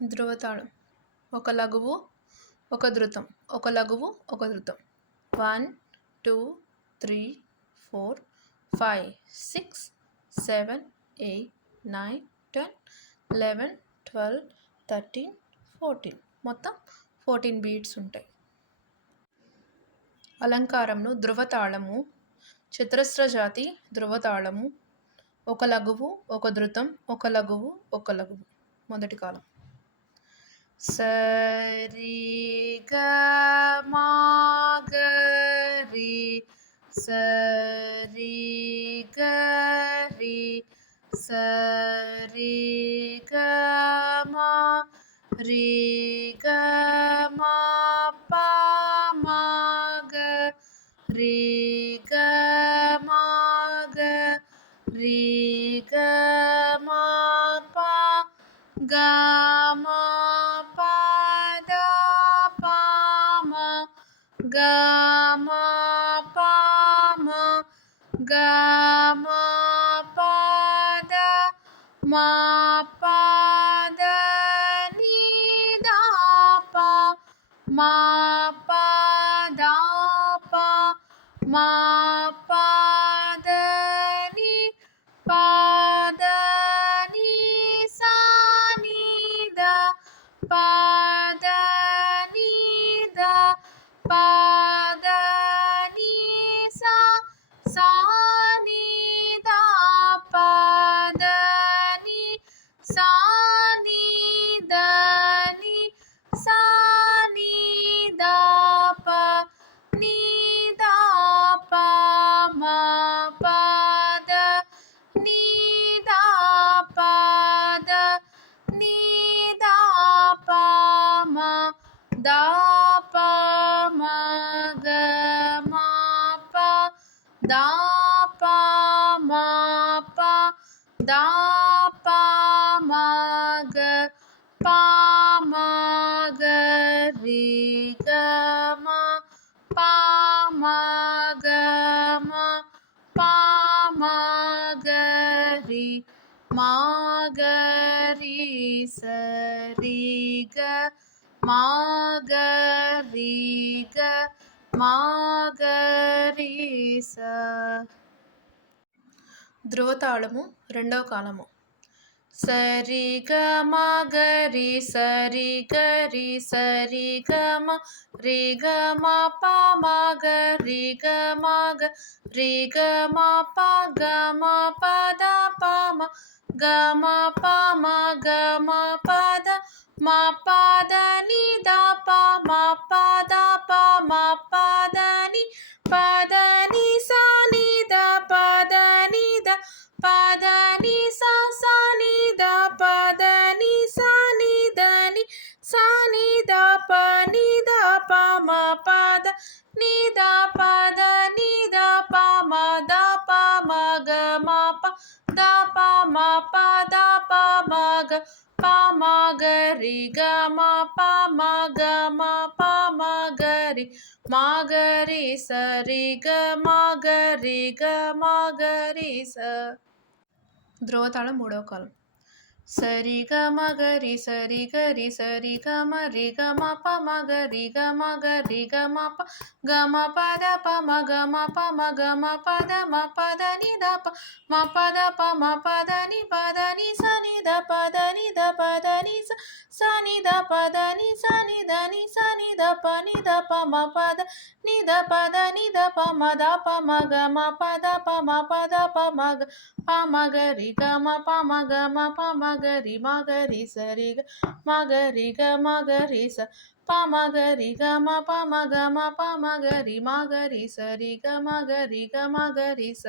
ధృవతాళం. ఒక లఘువు, ఒక ధృతం. ఒక లఘువు, ఒక ధృతం. 1, 2, 3, 4, 5, 6, 7, 8, 9, 10, 11, 12, 13, 14. మొత్తం 14 బీట్స్ ఉంటాయి. అలంకారంలో ధృవతాళము, చతురస్ర జాతి ధృవతాళము, ఒక లఘువు, ఒక ధృతం, ఒక లఘువు, ఒక లఘువు. మొదటి కాలం. సరి గ మా గ రి, సరి గ రి, సరి గ మా, రి గ మా ప మా గ, రి గ మా గ, రి గ మా ప, గ మా ప ద ప మ, గ మా ప మ, గ మా ప ద, మా ప ద ని ద ప, మా ప ద ప, మా ప ద ని, ప ద ని సా ని ద, ప ద ని ద, ప ద ని సా, సా ని ద, ప ద ని, సా ని ద ని, సా ని ద ప, ని ద ప మ ప ద, ని ద ప ద, ని ద ప మ, ద ప మ గ మా ప, ద ప మ ప, ద ప మ గ, ప మ గ రి గ మ, ప మ గ మ, ప మ గ రి, మా గ రి స రి గ, మా గ రి గ, మా గ రి స. ధృవతాళము రెండవ కాలము. సరి గ మ గ రి, సరి గ రి, సరి గ మ, రి గ మ ప మ గ, రి గ మ గ, రి గ మ ప, గ మ ప ద ప మ, గ మ ప మ, గ మ ప ద, మ ప ద ని ద ప, మ ప ద ప, మ ప ద ని, ప ద ని సా ని ద, ప ద ని ద, ప ద ని సా, సా ని ద, ప ద ని సా ని ద ని, సా ని ద ప, ని ద ప మ ప ద, ని ద ప ద ని ద ప మ, ద ప మ గ మ ప, ద ప మ ప ద ప మ గ, ప మ గ రి గ మ ప మ గ మ ప మ గ రి, మా గ రి స రి గ మా గ రి గ మా గ రి స. ధృవతాళం మూడవ కాలం. సరి గ మ గ రి, సరి గ రి, సరి గ మ, రి గ మ ప మ గ, రి గ మ గ, రి గ మ ప, గ మ ప ద ప మ, గ మ ప మ, గ మ ప ద, మ ప ద ని ద ప, మ ప ద ప, మ ప ద ని, ప ద ని సా ని ద, ప ద ని ద, ప ద ని సా, సా ని ద, ప ద ని సా ని ద ని, సా ని ద ప, ని ద ప, మ ప ద ని ద, ప ద ని ద ప, మ ద ప మ గ మ ప ద ప, మ ప ద ప మ గ, ప మ గ రి గ మ ప మ గ మ ప మ గ రి, మ గ రి స రి గ మ గ రి గ మ గ రి స, ప మ గ రి గ మ ప మ గ మ ప మ గ రి, మ గ రి స రి గ మ గ రి గ మ గ రి స.